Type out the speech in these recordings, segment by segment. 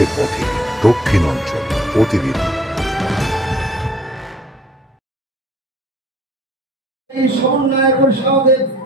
পথে পথে দক্ষিণ অঞ্চল প্রতিদিন। এই সমন্বয় এবং সহযোগিতা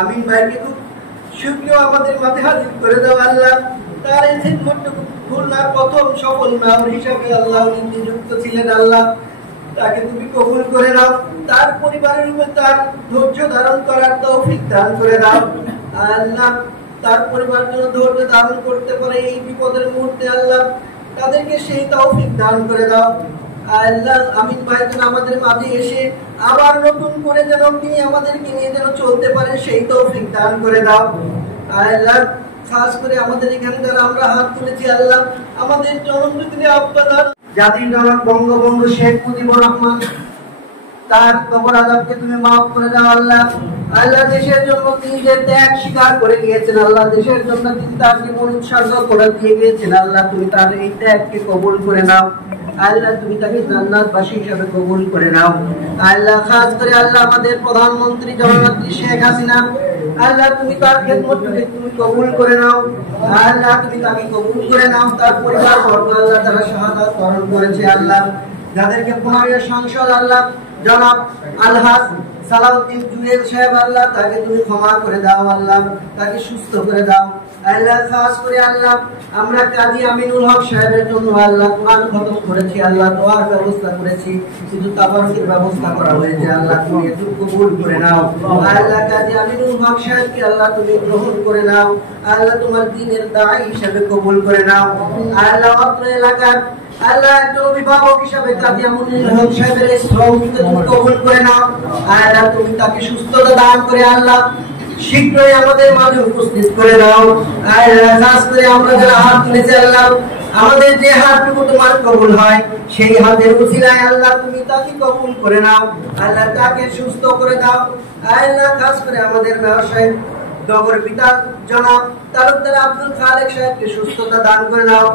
আমিন ভাইকে খুব শীঘ্র আমাদের মাঝে হাজির করে দাও আল্লাহ। তার এই খিদমতটুকু খুলনার প্রথম সফল মেয়র হিসাবে আল্লাহ নিযুক্ত ছিলেন আল্লাহ, তাকে তুমি কবুল করে নাও। তার পরিবারের উপর তার ধৈর্য ধারণ করার তৌফিক দান করে দাও আল্লাহ। তার পরিবার যেন ধৈর্য ধারণ করতে পারে এই বিপদের মুহূর্তে আল্লাহ, তাদেরকে সেই তৌফিক দান করে দাও আল্লাহ। আমিন ভাই যেন আমাদের মাঝে এসে আবার নতুন করে যেন তিনি আমাদেরকে নিয়ে যেন চলতে পারে সেই তৌফিক দান করে দাও আল্লাহ। খাস করে আমাদের এখানে যারা আমরা হাত তুলেছি আল্লাহ, আমাদের জনপ্রতিনিধি আব্বাদার জাতির জনক বঙ্গবন্ধু শেখ মুজিবুর রহমান, তার কবর আযাবকে তুমি মাফ করে দাও আল্লাহ। আল্লাহ দেশের জন্য তিনি যে ত্যাগ স্বীকার করে গিয়েছেন আল্লাহ, দেশের জন্য তিনি তার জীবন উৎসর্গ করে দিয়ে গিয়েছেন আল্লাহ, তুমি তার এই ত্যাগকে কবুল করে নাও আল্লাহ। তুমি তাকে জান্নাতবাসী হিসেবে কবুল করে নাও আল্লাহ। খাস করে আল্লাহ আমাদের প্রধানমন্ত্রী জননেত্রী শেখ হাসিনা আল্লাহ, তুমি তার খেদমতকে তুমি কবুল করে নাও আল্লাহ, তুমি তাকে কবুল করে নাও। তার পরিবার বর্গ আল্লাহ যারা শাহাদাত বরণ করেছে আল্লাহ, যাদেরকে পুনরায় সংসদ আল্লাহ জনাব আলহাজ সালাউদ্দিন জুয়েল সাহেব আল্লাহ, তাকে তুমি ক্ষমা করে দাও আল্লাহ, তাকে সুস্থ করে দাও আল্লাহ। খাস করে আল্লাহ আমরা কাজী আমিনুল হক সাহেবের জন্য আল্লাহ কোরআন খতম করেছি আল্লাহ, দোয়ার ব্যবস্থা করেছি, শুধু তাবারকের ব্যবস্থা করা হয়েছে আল্লাহ, তুমি এটুকু কবুল করে নাও আল্লাহ। কাজী আমিনুল হক সাহেবকে আল্লাহ তুমি গ্রহণ করে নাও আল্লাহ, তোমার দ্বীনের দাঈ হিসেবে কবুল করে নাও আল্লাহ। অত্র এলাকার আল্লাহ একজন অভিভাবক হিসাবে কাজী আমিনুল হক সাহেবের শ্রমকে তুমি কবুল করে নাও আল্লাহ, তুমি তাকে সুস্থতা দান করে আল্লাহ শীঘ্রই আমাদের মাঝে উপস্থিত করে দাও আল্লাহ। খাস করে আমরা যারা হাত তুলেছি আল্লাহ, আমাদের যে হাতটুকু তোমার কবুল হয় সেই হাতের উসিলায় আল্লাহ তুমি তাকে কবুল করে নাও আল্লাহ, তাকে সুস্থ করে দাও আল্লাহ। খাস করে আমাদের মেয়র সাহেব নগর পিতা জনাব তালুকদার আব্দুল খালেক সাহেবকে সুস্থতা দান করে নাও।